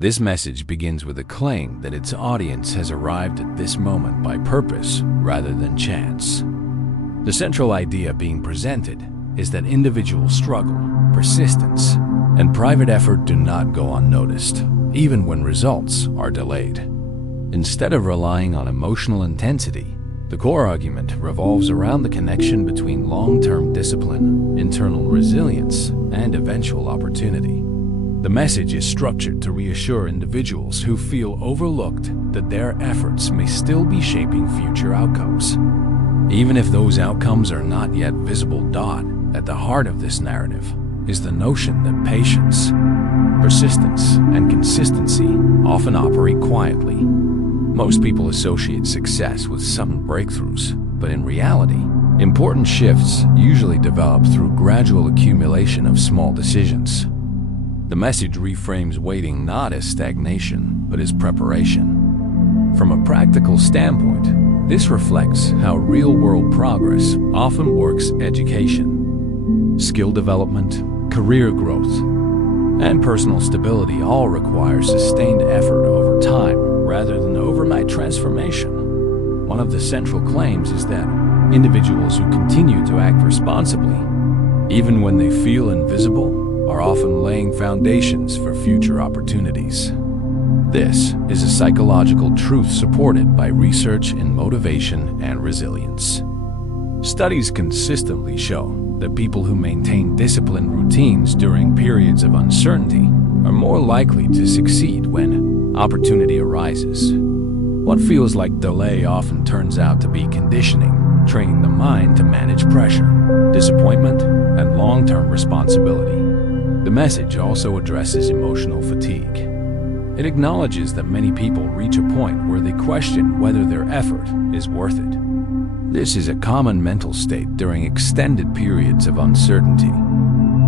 This message begins with a claim that its audience has arrived at this moment by purpose rather than chance. The central idea being presented is that individual struggle, persistence, and private effort do not go unnoticed, even when results are delayed. Instead of relying on emotional intensity, the core argument revolves around the connection between long-term discipline, internal resilience, and eventual opportunity. The message is structured to reassure individuals who feel overlooked that their efforts may still be shaping future outcomes. Even if those outcomes are not yet visible. At the heart of this narrative is the notion that patience, persistence, and consistency often operate quietly. Most people associate success with sudden breakthroughs, but in reality, important shifts usually develop through gradual accumulation of small decisions. The message reframes waiting not as stagnation, but as preparation. From a practical standpoint, this reflects how real-world progress often works. Education, skill development, career growth, and personal stability all require sustained effort over time rather than overnight transformation. One of the central claims is that individuals who continue to act responsibly, even when they feel invisible, are often laying foundations for future opportunities. This is a psychological truth supported by research in motivation and resilience. Studies consistently show that people who maintain disciplined routines during periods of uncertainty are more likely to succeed when opportunity arises. What feels like delay often turns out to be conditioning, training the mind to manage pressure, disappointment, and long-term responsibility. The message also addresses emotional fatigue. It acknowledges that many people reach a point where they question whether their effort is worth it. This is a common mental state during extended periods of uncertainty.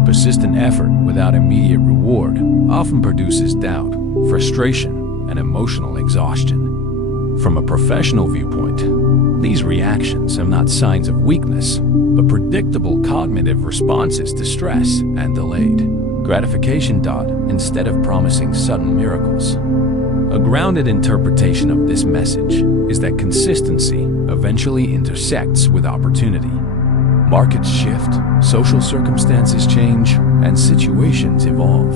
Persistent effort without immediate reward often produces doubt, frustration, and emotional exhaustion. From a professional viewpoint, these reactions are not signs of weakness, but predictable cognitive responses to stress and delayed gratification. Instead of promising sudden miracles. A grounded interpretation of this message is that consistency eventually intersects with opportunity. Markets shift, social circumstances change, and situations evolve.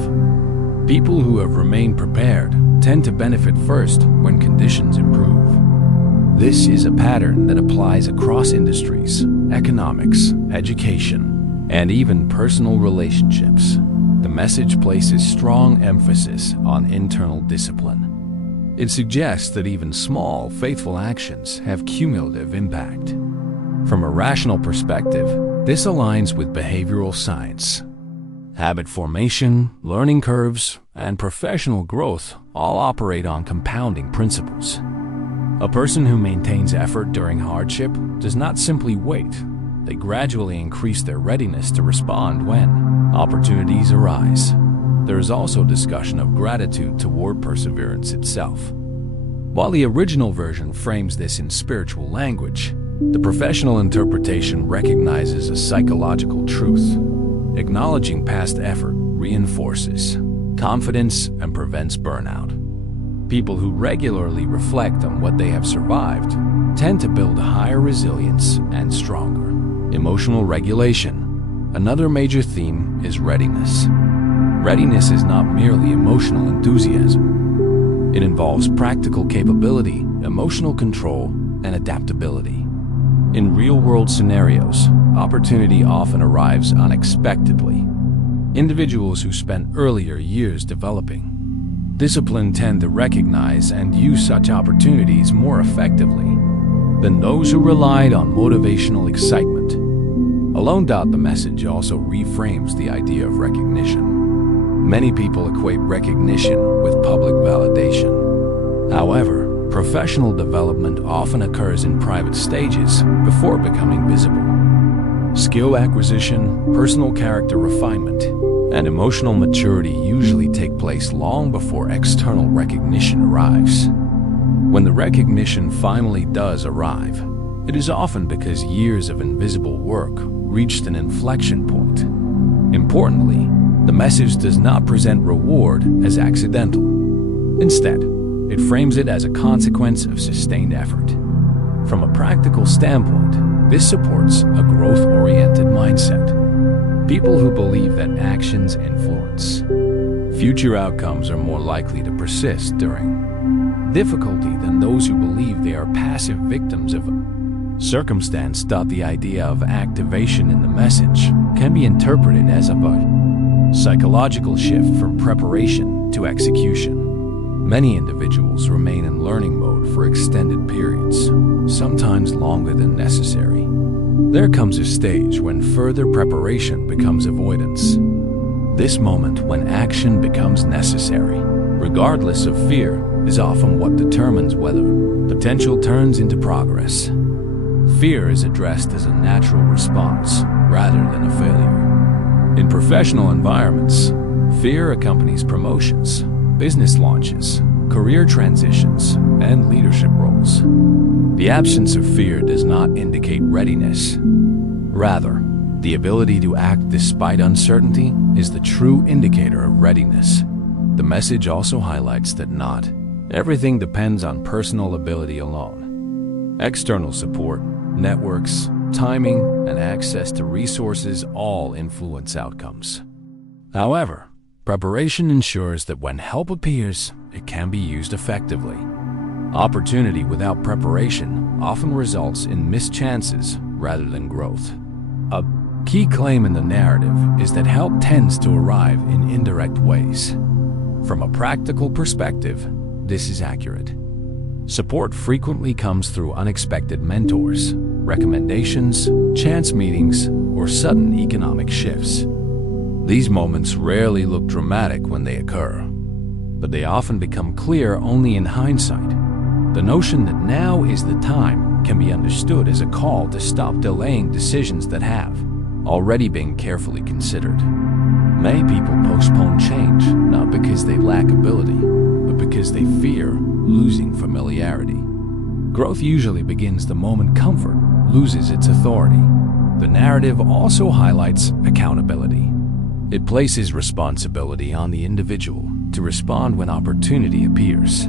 People who have remained prepared tend to benefit first when conditions improve. This is a pattern that applies across industries, economics, education, and even personal relationships. The message places strong emphasis on internal discipline. It suggests that even small, faithful actions have cumulative impact. From a rational perspective, this aligns with behavioral science. Habit formation, learning curves, and professional growth all operate on compounding principles. A person who maintains effort during hardship does not simply wait. They gradually increase their readiness to respond when opportunities arise. There is also discussion of gratitude toward perseverance itself. While the original version frames this in spiritual language, the professional interpretation recognizes a psychological truth. Acknowledging past effort reinforces confidence and prevents burnout. People who regularly reflect on what they have survived tend to build higher resilience and stronger. Emotional regulation. Another major theme is readiness. Readiness is not merely emotional enthusiasm. It involves practical capability, emotional control, and adaptability. In real-world scenarios, opportunity often arrives unexpectedly. Individuals who spent earlier years developing discipline tend to recognize and use such opportunities more effectively than those who relied on motivational excitement. Alone. The message also reframes the idea of recognition. Many people equate recognition with public validation. However, professional development often occurs in private stages before becoming visible. Skill acquisition, personal character refinement, and emotional maturity usually take place long before external recognition arrives. When the recognition finally does arrive, it is often because years of invisible work reached an inflection point. Importantly, the message does not present reward as accidental. Instead, it frames it as a consequence of sustained effort. From a practical standpoint, this supports a growth-oriented mindset. People who believe that actions influence future outcomes are more likely to persist during difficulty than those who believe they are passive victims of circumstance. The idea of activation in the message can be interpreted as a psychological shift from preparation to execution. Many individuals remain in learning mode for extended periods, sometimes longer than necessary. There comes a stage when further preparation becomes avoidance. This moment when action becomes necessary, regardless of fear, is often what determines whether potential turns into progress. Fear is addressed as a natural response rather than a failure. In professional environments, fear accompanies promotions, business launches, career transitions, and leadership roles. The absence of fear does not indicate readiness. Rather, the ability to act despite uncertainty is the true indicator of readiness. The message also highlights that not everything depends on personal ability alone. External support, networks, timing, and access to resources all influence outcomes. However, preparation ensures that when help appears, it can be used effectively. Opportunity without preparation often results in missed chances rather than growth. A key claim in the narrative is that help tends to arrive in indirect ways. From a practical perspective, this is accurate. Support frequently comes through unexpected mentors, recommendations, chance meetings, or sudden economic shifts. These moments rarely look dramatic when they occur, but they often become clear only in hindsight. The notion that now is the time can be understood as a call to stop delaying decisions that have already been carefully considered. Many people postpone change not because they lack ability, but because they fear losing familiarity. Growth usually begins the moment comfort loses its authority. The narrative also highlights accountability. It places responsibility on the individual to respond when opportunity appears.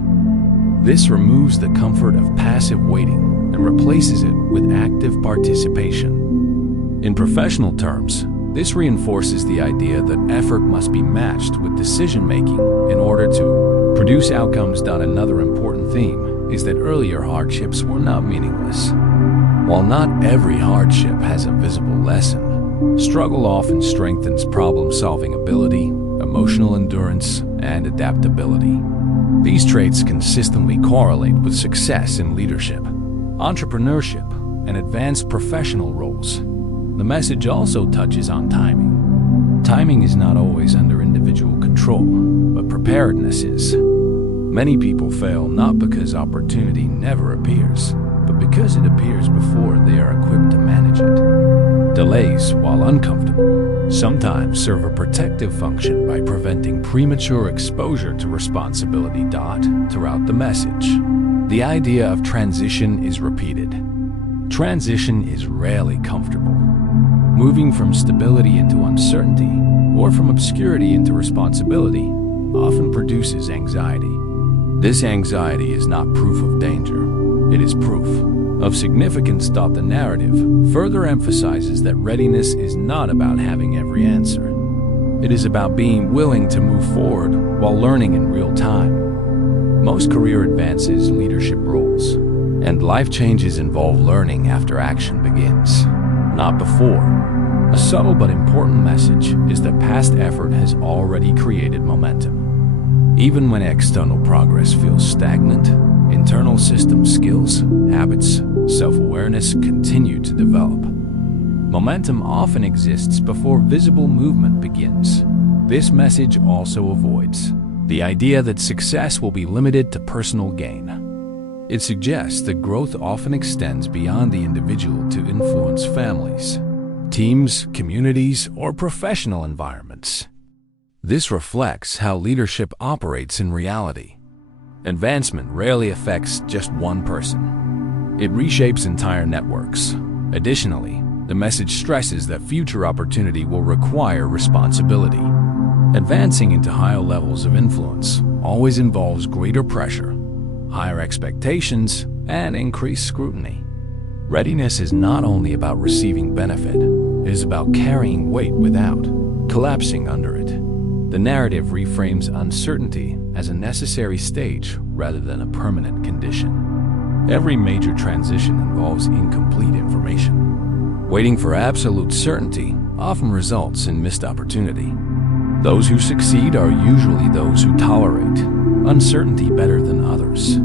This removes the comfort of passive waiting and replaces it with active participation. In professional terms, this reinforces the idea that effort must be matched with decision-making in order to produce outcomes. Another important theme is that earlier hardships were not meaningless. While not every hardship has a visible lesson, struggle often strengthens problem-solving ability, emotional endurance, and adaptability. These traits consistently correlate with success in leadership, entrepreneurship, and advanced professional roles. The message also touches on timing. Timing is not always under individual control, but preparedness is. Many people fail not because opportunity never appears, but because it appears before they are equipped to manage it. Delays, while uncomfortable, sometimes serve a protective function by preventing premature exposure to responsibility. Throughout the message, the idea of transition is repeated. Transition is rarely comfortable. Moving from stability into uncertainty, or from obscurity into responsibility, often produces anxiety. This anxiety is not proof of danger. It is proof of significance. The narrative further emphasizes that readiness is not about having every answer. It is about being willing to move forward while learning in real time. Most career advances, leadership roles, and life changes involve learning after action begins, not before. A subtle but important message is that past effort has already created momentum. Even when external progress feels stagnant, internal system skills, habits, self-awareness continue to develop. Momentum often exists before visible movement begins. This message also avoids the idea that success will be limited to personal gain. It suggests that growth often extends beyond the individual to influence families, teams, communities, or professional environments. This reflects how leadership operates in reality. Advancement rarely affects just one person. It reshapes entire networks. Additionally, the message stresses that future opportunity will require responsibility. Advancing into higher levels of influence always involves greater pressure, higher expectations, and increased scrutiny. Readiness is not only about receiving benefit, it is about carrying weight without collapsing under it. The narrative reframes uncertainty as a necessary stage rather than a permanent condition. Every major transition involves incomplete information. Waiting for absolute certainty often results in missed opportunity. Those who succeed are usually those who tolerate uncertainty better than others.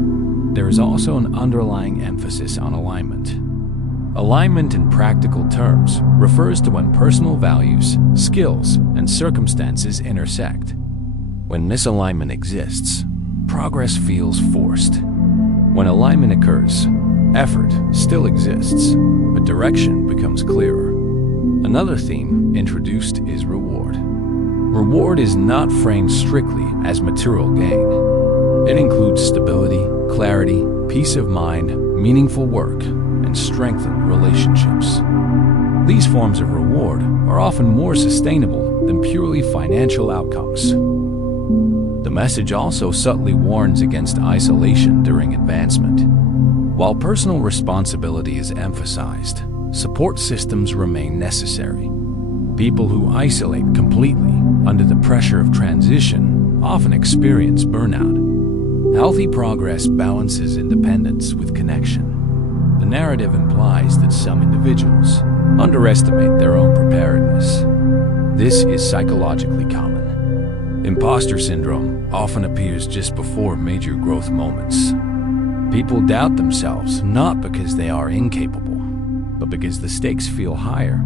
There is also an underlying emphasis on alignment. Alignment in practical terms refers to when personal values, skills, and circumstances intersect. When misalignment exists, progress feels forced. When alignment occurs, effort still exists, but direction becomes clearer. Another theme introduced is reward. Reward is not framed strictly as material gain. It includes stability, clarity, peace of mind, meaningful work, and strengthened relationships. These forms of reward are often more sustainable than purely financial outcomes. The message also subtly warns against isolation during advancement. While personal responsibility is emphasized, support systems remain necessary. People who isolate completely under the pressure of transition often experience burnout. Healthy progress balances independence with connection. The narrative implies that some individuals underestimate their own preparedness. This is psychologically common. Imposter syndrome often appears just before major growth moments. People doubt themselves not because they are incapable, but because the stakes feel higher.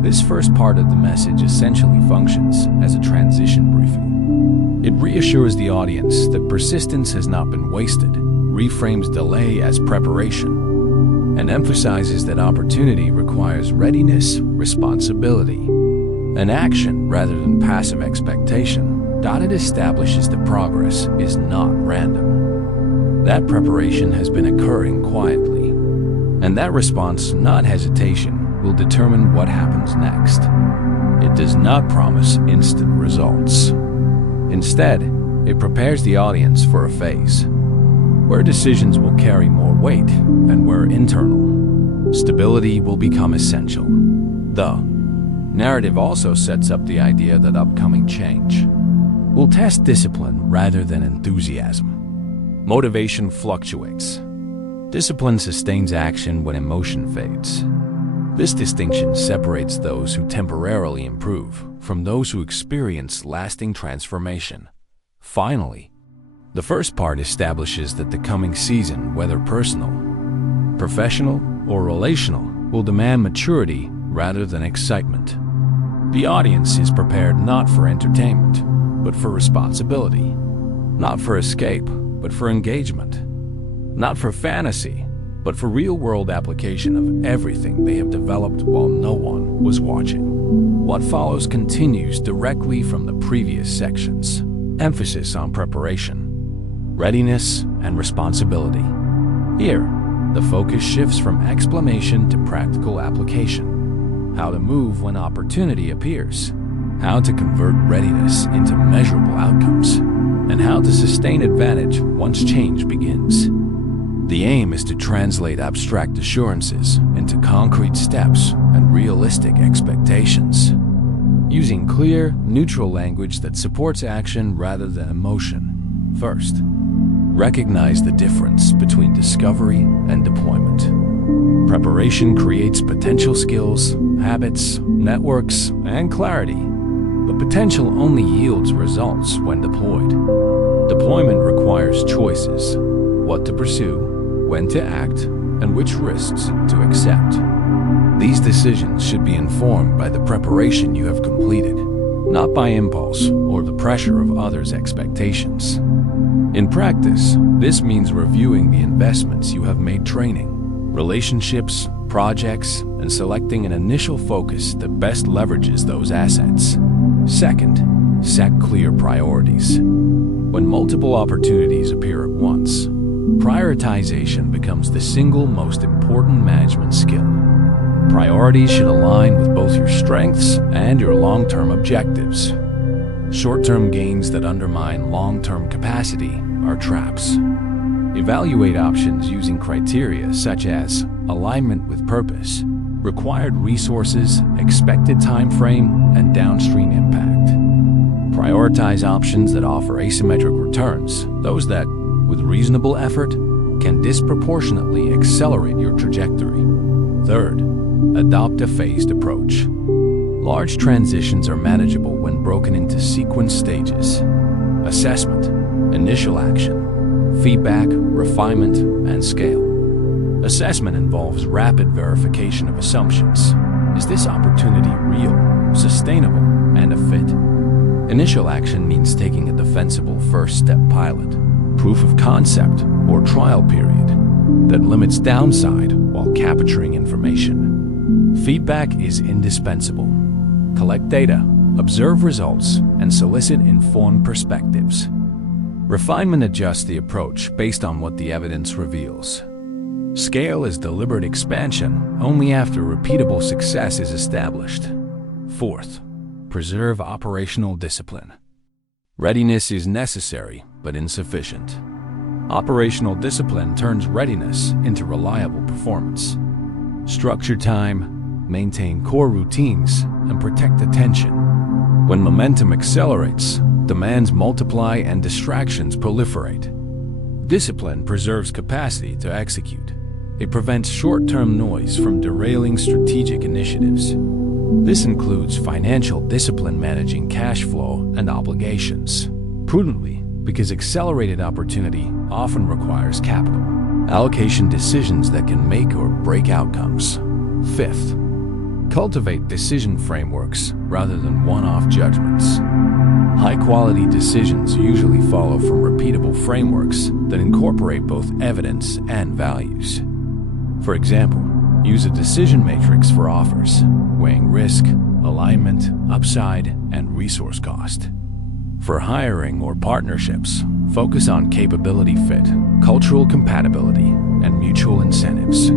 This first part of the message essentially functions as a transition briefing. It reassures the audience that persistence has not been wasted, reframes delay as preparation, and emphasizes that opportunity requires readiness, responsibility, and action rather than passive expectation. It establishes that progress is not random. That preparation has been occurring quietly, and that response, not hesitation, will determine what happens next. It does not promise instant results. Instead, it prepares the audience for a phase where decisions will carry more weight and where internal stability will become essential. The narrative also sets up the idea that upcoming change will test discipline rather than enthusiasm. Motivation fluctuates. Discipline sustains action when emotion fades. This distinction separates those who temporarily improve from those who experience lasting transformation. Finally, the first part establishes that the coming season, whether personal, professional, or relational, will demand maturity rather than excitement. The audience is prepared not for entertainment, but for responsibility. Not for escape, but for engagement. Not for fantasy, but for real-world application of everything they have developed while no one was watching. What follows continues directly from the previous sections. Emphasis on preparation, readiness, and responsibility. Here, the focus shifts from explanation to practical application. How to move when opportunity appears, how to convert readiness into measurable outcomes, and how to sustain advantage once change begins. The aim is to translate abstract assurances into concrete steps and realistic expectations, using clear, neutral language that supports action rather than emotion. First, recognize the difference between discovery and deployment. Preparation creates potential skills, habits, networks, and clarity, but potential only yields results when deployed. Deployment requires choices: what to pursue, when to act, and which risks to accept. These decisions should be informed by the preparation you have completed, not by impulse or the pressure of others' expectations. In practice, this means reviewing the investments you have made training, relationships, projects, and selecting an initial focus that best leverages those assets. Second, set clear priorities. When multiple opportunities appear at once, prioritization becomes the single most important management skill. Priorities should align with both your strengths and your long-term objectives. Short-term gains that undermine long-term capacity are traps. Evaluate options using criteria such as alignment with purpose, required resources, expected time frame, and downstream impact. Prioritize options that offer asymmetric returns, those that, with reasonable effort, can disproportionately accelerate your trajectory. Third, adopt a phased approach. Large transitions are manageable when broken into sequence stages: assessment, initial action, feedback, refinement, and scale. Assessment involves rapid verification of assumptions. Is this opportunity real, sustainable, and a fit? Initial action means taking a defensible first-step pilot, proof of concept, or trial period that limits downside while capturing information. Feedback is indispensable. Collect data, observe results, and solicit informed perspectives. Refinement adjusts the approach based on what the evidence reveals. Scale is deliberate expansion only after repeatable success is established. Fourth, preserve operational discipline. Readiness is necessary but insufficient. Operational discipline turns readiness into reliable performance. Structure time, maintain core routines, and protect attention. When momentum accelerates, demands multiply and distractions proliferate. Discipline preserves capacity to execute. It prevents short-term noise from derailing strategic initiatives. This includes financial discipline, managing cash flow and obligations prudently, because accelerated opportunity often requires capital. Allocation decisions that can make or break outcomes. Fifth, cultivate decision frameworks rather than one-off judgments. High-quality decisions usually follow from repeatable frameworks that incorporate both evidence and values. For example, use a decision matrix for offers, weighing risk, alignment, upside, and resource cost. For hiring or partnerships, focus on capability fit, cultural compatibility, and mutual incentives.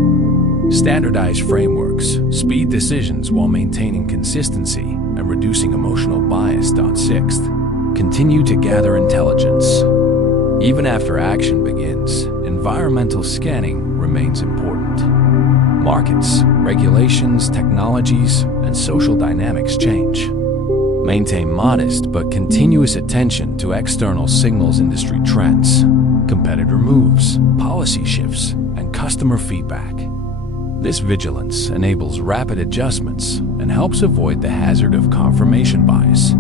Standardized frameworks speed decisions while maintaining consistency and reducing emotional bias. Sixth, continue to gather intelligence. Even after action begins, environmental scanning remains important. Markets, regulations, technologies, and social dynamics change. Maintain modest but continuous attention to external signals, industry trends, competitor moves, policy shifts, and customer feedback. This vigilance enables rapid adjustments and helps avoid the hazard of confirmation bias,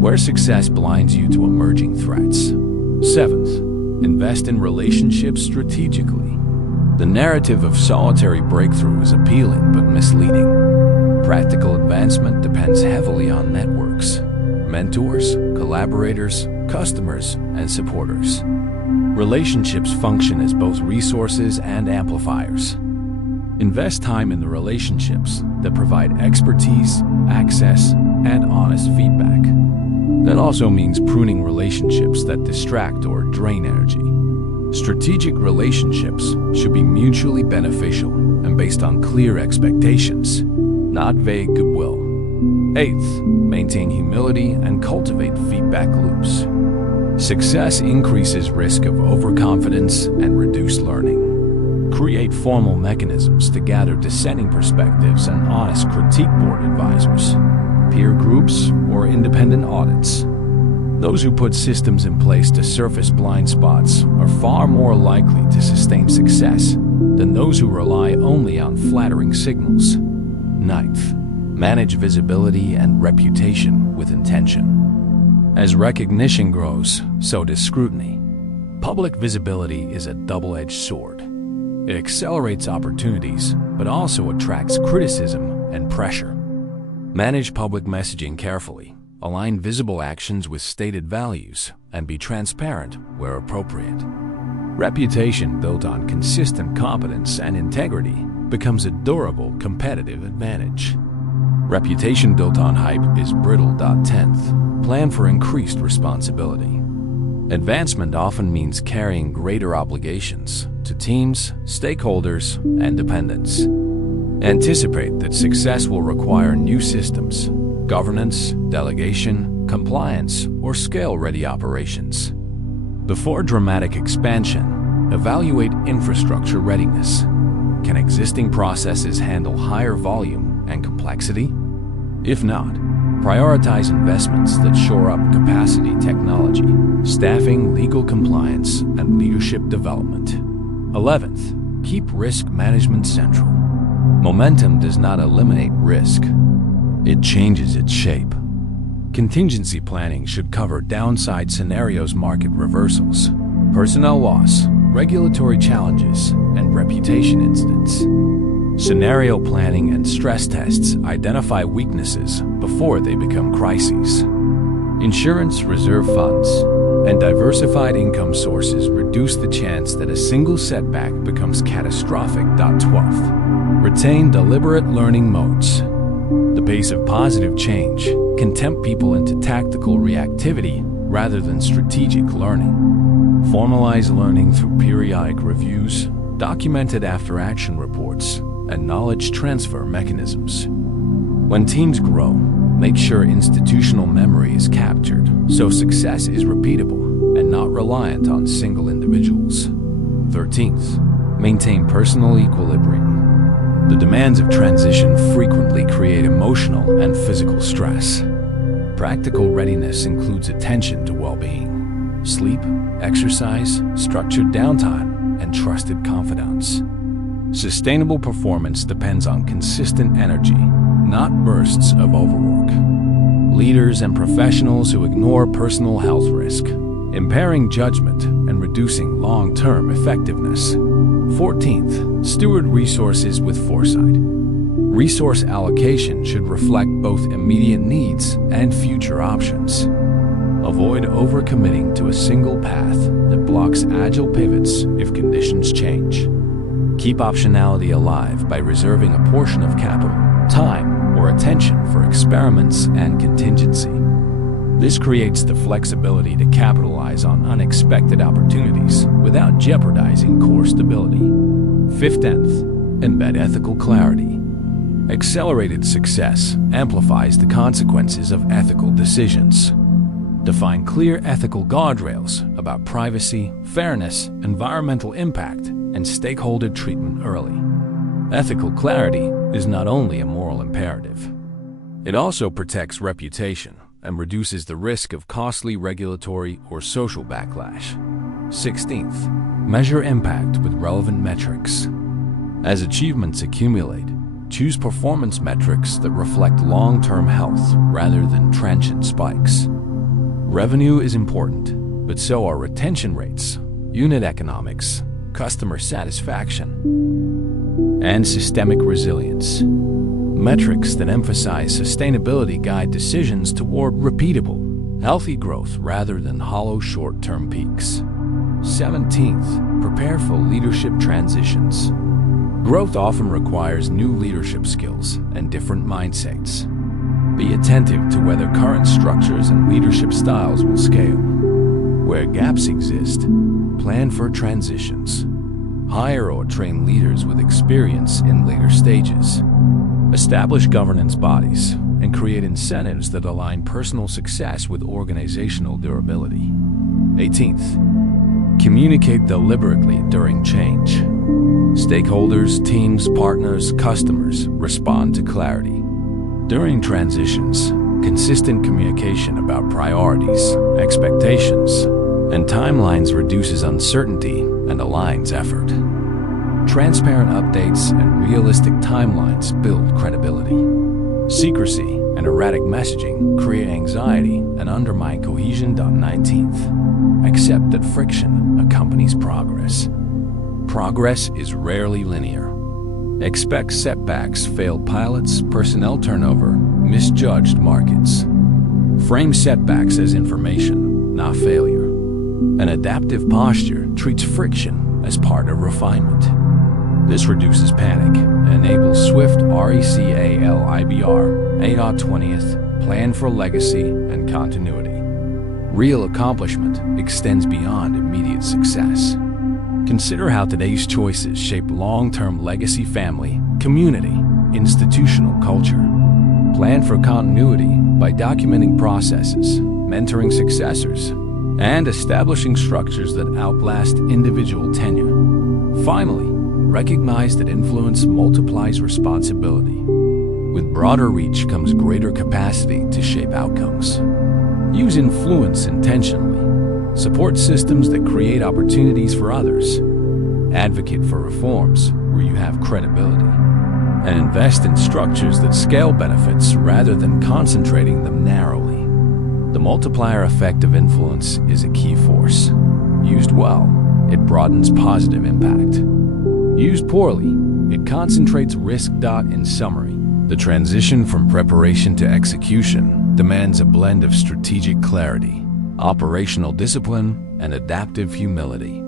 where success blinds you to emerging threats. Seventh, invest in relationships strategically. The narrative of solitary breakthrough is appealing but misleading. Practical advancement depends heavily on networks, mentors, collaborators, customers, and supporters. Relationships function as both resources and amplifiers. Invest time in the relationships that provide expertise, access, and honest feedback. That also means pruning relationships that distract or drain energy. Strategic relationships should be mutually beneficial and based on clear expectations, not vague goodwill. Eighth, maintain humility and cultivate feedback loops. Success increases risk of overconfidence and reduced learning. Create formal mechanisms to gather dissenting perspectives and honest critique. Board advisors, peer groups, or independent audits. Those who put systems in place to surface blind spots are far more likely to sustain success than those who rely only on flattering signals. Ninth, manage visibility and reputation with intention. As recognition grows, so does scrutiny. Public visibility is a double-edged sword. It accelerates opportunities, but also attracts criticism and pressure. Manage public messaging carefully. Align visible actions with stated values, and be transparent where appropriate. Reputation built on consistent competence and integrity becomes a durable competitive advantage. Reputation built on hype is brittle. 10th, plan for increased responsibility. Advancement often means carrying greater obligations to teams, stakeholders, and dependents. Anticipate that success will require new systems, governance, delegation, compliance, or scale-ready operations. Before dramatic expansion, evaluate infrastructure readiness. Can existing processes handle higher volume and complexity? If not, prioritize investments that shore up capacity technology, staffing, legal compliance, and leadership development. 11th, keep risk management central. Momentum does not eliminate risk. It changes its shape. Contingency planning should cover downside scenarios, market reversals, personnel loss, regulatory challenges, and reputation incidents. Scenario planning and stress tests identify weaknesses before they become crises. Insurance reserve funds and diversified income sources reduce the chance that a single setback becomes catastrophic. 12th, retain deliberate learning modes. The pace of positive change can tempt people into tactical reactivity rather than strategic learning. Formalize learning through periodic reviews, documented after-action reports, and knowledge transfer mechanisms. When teams grow, make sure institutional memory is captured so success is repeatable and not reliant on single individuals. 13th, maintain personal equilibrium. The demands of transition frequently create emotional and physical stress. Practical readiness includes attention to well-being, sleep, exercise, structured downtime, and trusted confidants. Sustainable performance depends on consistent energy, not bursts of overwork. Leaders and professionals who ignore personal health risk, impairing judgment and reducing long-term effectiveness. 14th, steward resources with foresight. Resource allocation should reflect both immediate needs and future options. Avoid overcommitting to a single path that blocks agile pivots if conditions change. Keep optionality alive by reserving a portion of capital, time, or attention for experiments and contingency. This creates the flexibility to capitalize on unexpected opportunities without jeopardizing core stability. 15th, embed ethical clarity. Accelerated success amplifies the consequences of ethical decisions. Define clear ethical guardrails about privacy, fairness, environmental impact, and stakeholder treatment early. Ethical clarity is not only a moral imperative, it also protects reputation and reduces the risk of costly regulatory or social backlash. 16th, measure impact with relevant metrics. As achievements accumulate, choose performance metrics that reflect long-term health rather than transient spikes. Revenue is important, but so are retention rates, unit economics, customer satisfaction, and systemic resilience. Metrics that emphasize sustainability guide decisions toward repeatable, healthy growth rather than hollow short-term peaks. 17th, prepare for leadership transitions. Growth often requires new leadership skills and different mindsets. Be attentive to whether current structures and leadership styles will scale. Where gaps exist, plan for transitions. Hire or train leaders with experience in later stages. Establish governance bodies and create incentives that align personal success with organizational durability. 18th, communicate deliberately during change. Stakeholders, teams, partners, customers respond to clarity. During transitions, consistent communication about priorities, expectations, and timelines reduces uncertainty and aligns effort. Transparent updates and realistic timelines build credibility. Secrecy and erratic messaging create anxiety and undermine cohesion. 19th, accept that friction accompanies progress. Progress is rarely linear. Expect setbacks, failed pilots, personnel turnover, misjudged markets. Frame setbacks as information, not failure. An adaptive posture treats friction as part of refinement. This reduces panic and enables swift RECALIBR, A.20th, plan for legacy and continuity. Real accomplishment extends beyond immediate success. Consider how today's choices shape long-term legacy, family, community, institutional culture. Plan for continuity by documenting processes, mentoring successors, and establishing structures that outlast individual tenure. Finally, recognize that influence multiplies responsibility. With broader reach comes greater capacity to shape outcomes. Use influence intentionally. Support systems that create opportunities for others. Advocate for reforms where you have credibility. And invest in structures that scale benefits rather than concentrating them narrowly. The multiplier effect of influence is a key force. Used well, it broadens positive impact. Used poorly, it concentrates risk. In summary, the transition from preparation to execution demands a blend of strategic clarity, operational discipline, and adaptive humility.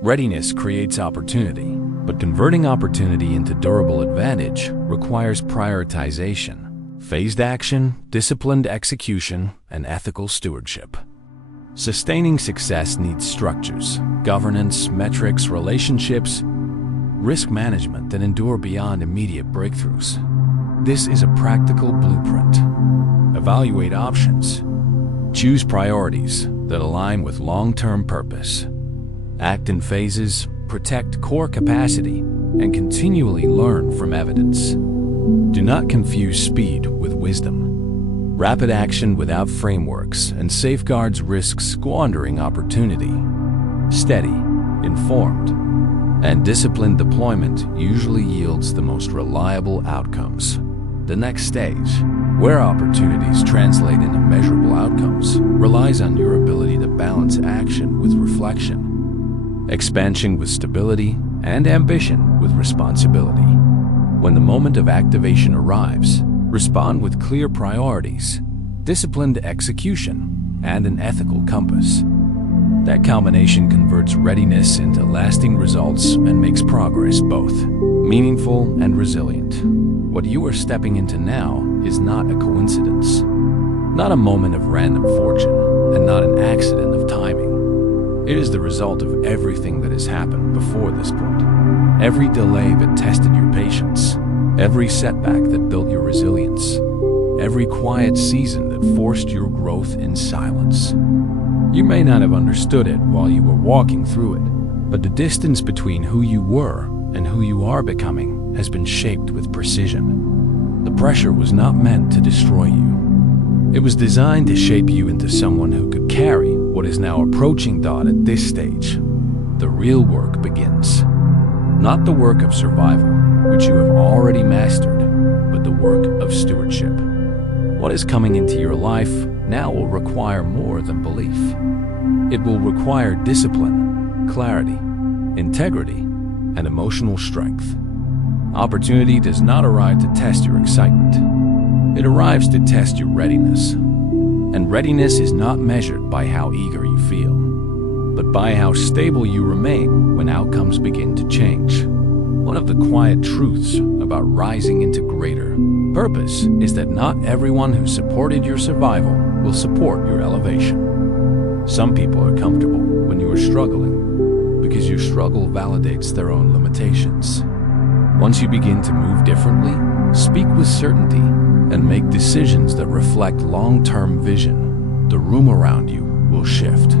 Readiness creates opportunity, but converting opportunity into durable advantage requires prioritization, phased action, disciplined execution, and ethical stewardship. Sustaining success needs structures, governance, metrics, relationships, risk management that endure beyond immediate breakthroughs. This is a practical blueprint. Evaluate options. Choose priorities that align with long-term purpose. Act in phases, protect core capacity, and continually learn from evidence. Do not confuse speed with wisdom. Rapid action without frameworks and safeguards risks squandering opportunity. Steady, informed, and disciplined deployment usually yields the most reliable outcomes. The next stage, where opportunities translate into measurable outcomes, relies on your ability to balance action with reflection, expansion with stability, and ambition with responsibility. When the moment of activation arrives, respond with clear priorities, disciplined execution, and an ethical compass. That combination converts readiness into lasting results and makes progress both meaningful and resilient. What you are stepping into now is not a coincidence, not a moment of random fortune, and not an accident of timing. It is the result of everything that has happened before this point. Every delay that tested your patience, every setback that built your resilience, every quiet season that forced your growth in silence. You may not have understood it while you were walking through it, but the distance between who you were and who you are becoming has been shaped with precision. The pressure was not meant to destroy you. It was designed to shape you into someone who could carry what is now approaching dawn at this stage. The real work begins. Not the work of survival, which you have already mastered, but the work of stewardship. What is coming into your life now will require more than belief. It will require discipline, clarity, integrity, and emotional strength. Opportunity does not arrive to test your excitement. It arrives to test your readiness. And readiness is not measured by how eager you feel, but by how stable you remain when outcomes begin to change. One of the quiet truths about rising into greater purpose is that not everyone who supported your survival will support your elevation. Some people are comfortable when you are struggling because your struggle validates their own limitations. Once you begin to move differently, speak with certainty, and make decisions that reflect long-term vision, the room around you will shift.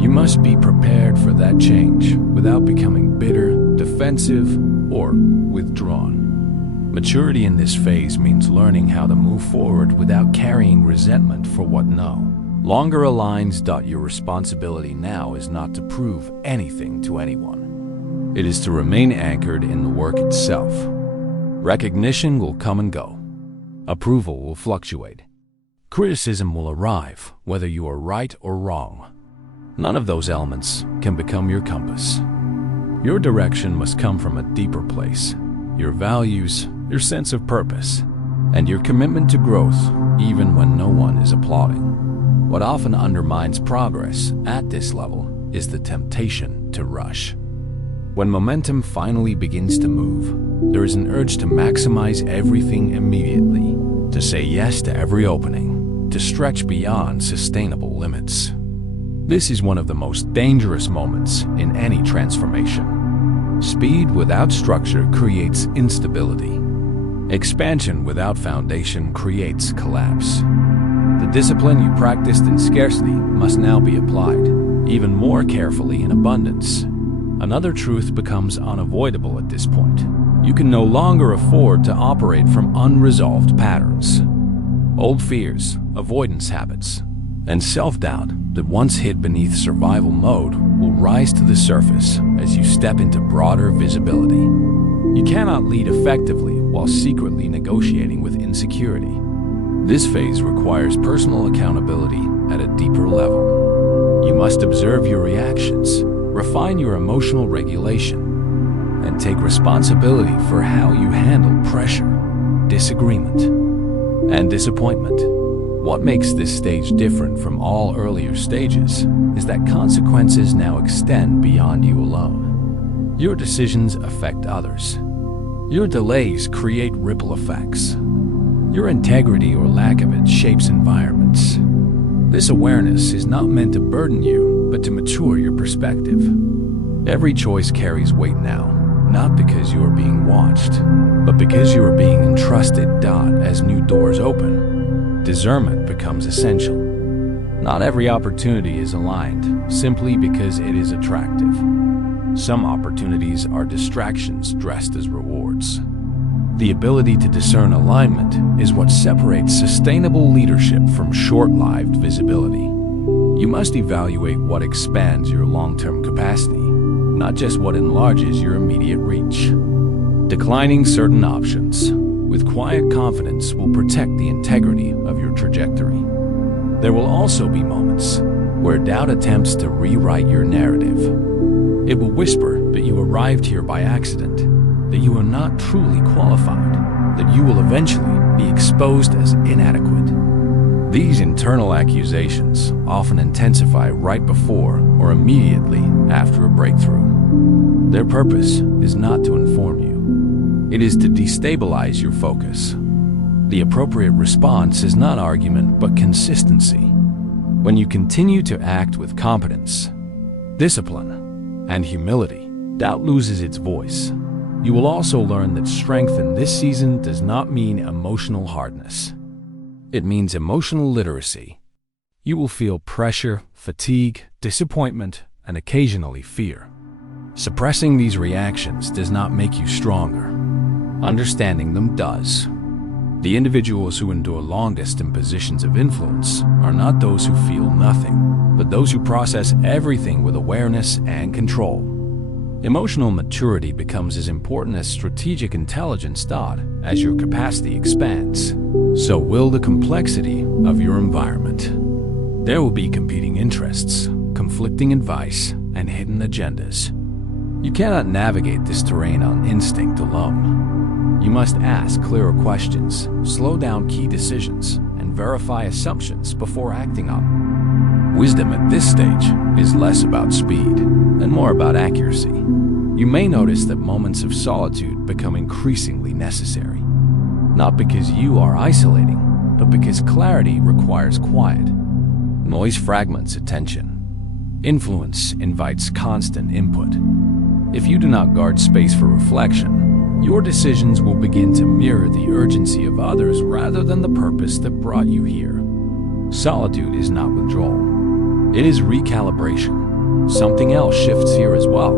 You must be prepared for that change without becoming bitter, defensive, or withdrawn. Maturity in this phase means learning how to move forward without carrying resentment for what no longer aligns. Your responsibility now is not to prove anything to anyone. It is to remain anchored in the work itself. Recognition will come and go. Approval will fluctuate. Criticism will arrive, whether you are right or wrong. None of those elements can become your compass. Your direction must come from a deeper place. Your values, your sense of purpose, and your commitment to growth, even when no one is applauding. What often undermines progress at this level is the temptation to rush. When momentum finally begins to move, there is an urge to maximize everything immediately, to say yes to every opening, to stretch beyond sustainable limits. This is one of the most dangerous moments in any transformation. Speed without structure creates instability. Expansion without foundation creates collapse. The discipline you practiced in scarcity must now be applied, even more carefully in abundance. Another truth becomes unavoidable at this point. You can no longer afford to operate from unresolved patterns. Old fears, avoidance habits, and self-doubt that once hid beneath survival mode will rise to the surface as you step into broader visibility. You cannot lead effectively while secretly negotiating with insecurity. This phase requires personal accountability at a deeper level. You must observe your reactions, refine your emotional regulation, and take responsibility for how you handle pressure, disagreement, and disappointment. What makes this stage different from all earlier stages is that consequences now extend beyond you alone. Your decisions affect others. Your delays create ripple effects. Your integrity or lack of it shapes environments. This awareness is not meant to burden you, but to mature your perspective. Every choice carries weight now, not because you are being watched, but because you are being entrusted. As new doors open, discernment becomes essential. Not every opportunity is aligned simply because it is attractive. Some opportunities are distractions dressed as rewards. The ability to discern alignment is what separates sustainable leadership from short-lived visibility. You must evaluate what expands your long-term capacity, not just what enlarges your immediate reach. Declining certain options with quiet confidence will protect the integrity of your trajectory. There will also be moments where doubt attempts to rewrite your narrative. It will whisper that you arrived here by accident, that you are not truly qualified, that you will eventually be exposed as inadequate. These internal accusations often intensify right before or immediately after a breakthrough. Their purpose is not to inform you. It is to destabilize your focus. The appropriate response is not argument, but consistency. When you continue to act with competence, discipline, and humility, doubt loses its voice. You will also learn that strength in this season does not mean emotional hardness. It means emotional literacy. You will feel pressure, fatigue, disappointment, and occasionally fear. Suppressing these reactions does not make you stronger. Understanding them does. The individuals who endure longest in positions of influence are not those who feel nothing, but those who process everything with awareness and control. Emotional maturity becomes as important as strategic intelligence. As your capacity expands, so will the complexity of your environment. There will be competing interests, conflicting advice, and hidden agendas. You cannot navigate this terrain on instinct alone. You must ask clearer questions, slow down key decisions, and verify assumptions before acting on them. Wisdom at this stage is less about speed and more about accuracy. You may notice that moments of solitude become increasingly necessary, not because you are isolating, but because clarity requires quiet. Noise fragments attention. Influence invites constant input. If you do not guard space for reflection, your decisions will begin to mirror the urgency of others rather than the purpose that brought you here. Solitude is not withdrawal. It is recalibration. Something else shifts here as well.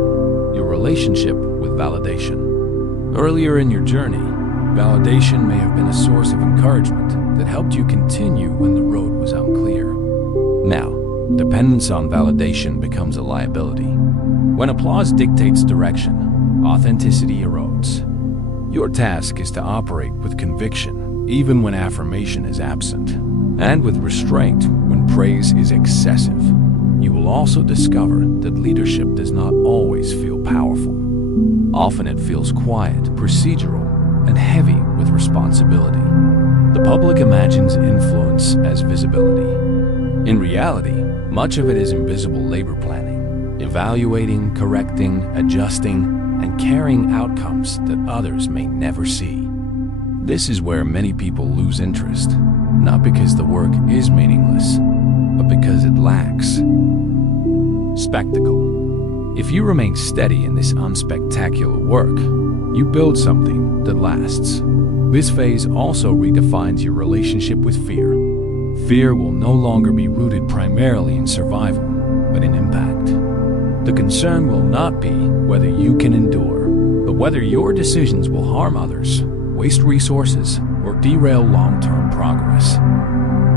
Your relationship with validation. Earlier in your journey, validation may have been a source of encouragement that helped you continue when the road was unclear. Now, dependence on validation becomes a liability. When applause dictates direction, authenticity erodes. Your task is to operate with conviction, even when affirmation is absent, and with restraint when praise is excessive. You will also discover that leadership does not always feel powerful. Often it feels quiet, procedural, and heavy with responsibility. The public imagines influence as visibility. In reality, much of it is invisible labor planning, evaluating, correcting, adjusting, and carrying outcomes that others may never see. This is where many people lose interest, not because the work is meaningless, but because it lacks spectacle. If you remain steady in this unspectacular work, you build something that lasts. This phase also redefines your relationship with fear. Fear will no longer be rooted primarily in survival, but in impact. The concern will not be whether you can endure, but whether your decisions will harm others, waste resources, or derail long-term progress.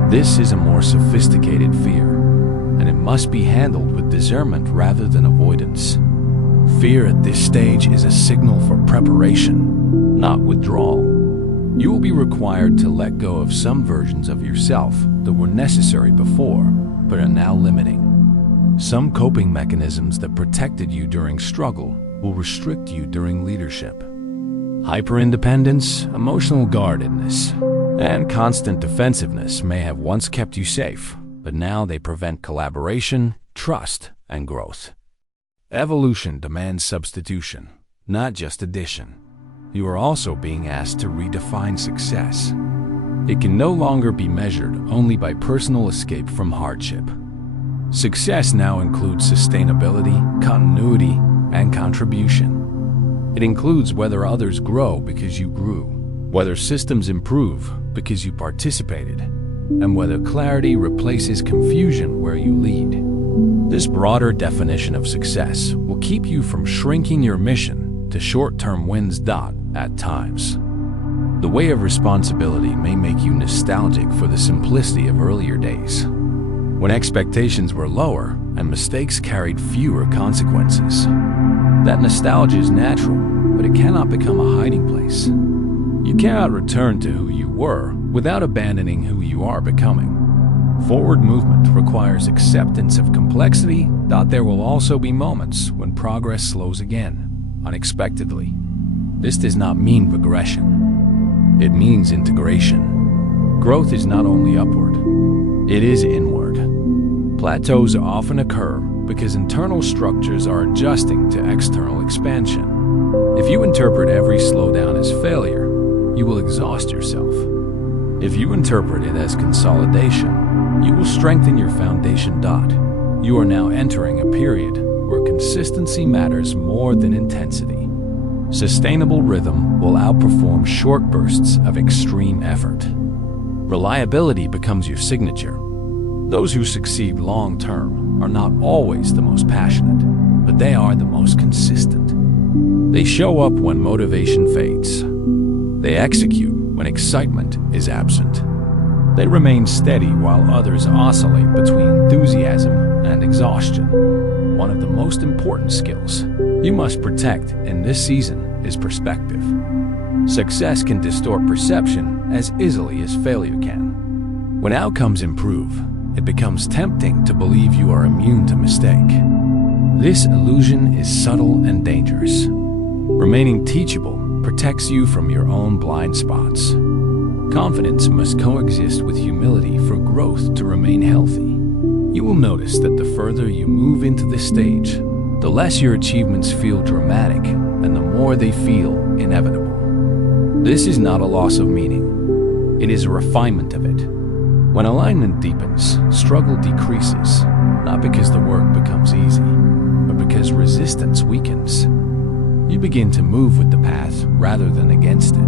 This is a more sophisticated fear, and it must be handled with discernment rather than avoidance. Fear at this stage is a signal for preparation, not withdrawal. You will be required to let go of some versions of yourself that were necessary before, but are now limiting. Some coping mechanisms that protected you during struggle will restrict you during leadership. Hyperindependence, emotional guardedness, and constant defensiveness may have once kept you safe, but now they prevent collaboration, trust, and growth. Evolution demands substitution, not just addition. You are also being asked to redefine success. It can no longer be measured only by personal escape from hardship. Success now includes sustainability, continuity, and contribution. It includes whether others grow because you grew, whether systems improve because you participated, and whether clarity replaces confusion where you lead. This broader definition of success will keep you from shrinking your mission to short-term wins. At times, the way of responsibility may make you nostalgic for the simplicity of earlier days, when expectations were lower and mistakes carried fewer consequences. That nostalgia is natural, but it cannot become a hiding place. You cannot return to who you were without abandoning who you are becoming. Forward movement requires acceptance of complexity. There will also be moments when progress slows again, unexpectedly. This does not mean regression. It means integration. Growth is not only upward, it is inward. Plateaus often occur because internal structures are adjusting to external expansion. If you interpret every slowdown as failure, you will exhaust yourself. If you interpret it as consolidation, you will strengthen your foundation. You are now entering a period where consistency matters more than intensity. Sustainable rhythm will outperform short bursts of extreme effort. Reliability becomes your signature. Those who succeed long-term are not always the most passionate, but they are the most consistent. They show up when motivation fades. They execute when excitement is absent. They remain steady while others oscillate between enthusiasm and exhaustion. One of the most important skills you must protect in this season is perspective. Success can distort perception as easily as failure can. When outcomes improve, it becomes tempting to believe you are immune to mistake. This illusion is subtle and dangerous. Remaining teachable protects you from your own blind spots. Confidence must coexist with humility for growth to remain healthy. You will notice that the further you move into this stage, the less your achievements feel dramatic and the more they feel inevitable. This is not a loss of meaning. It is a refinement of it. When alignment deepens, struggle decreases, not because the work becomes easy, but because resistance weakens. You begin to move with the path rather than against it.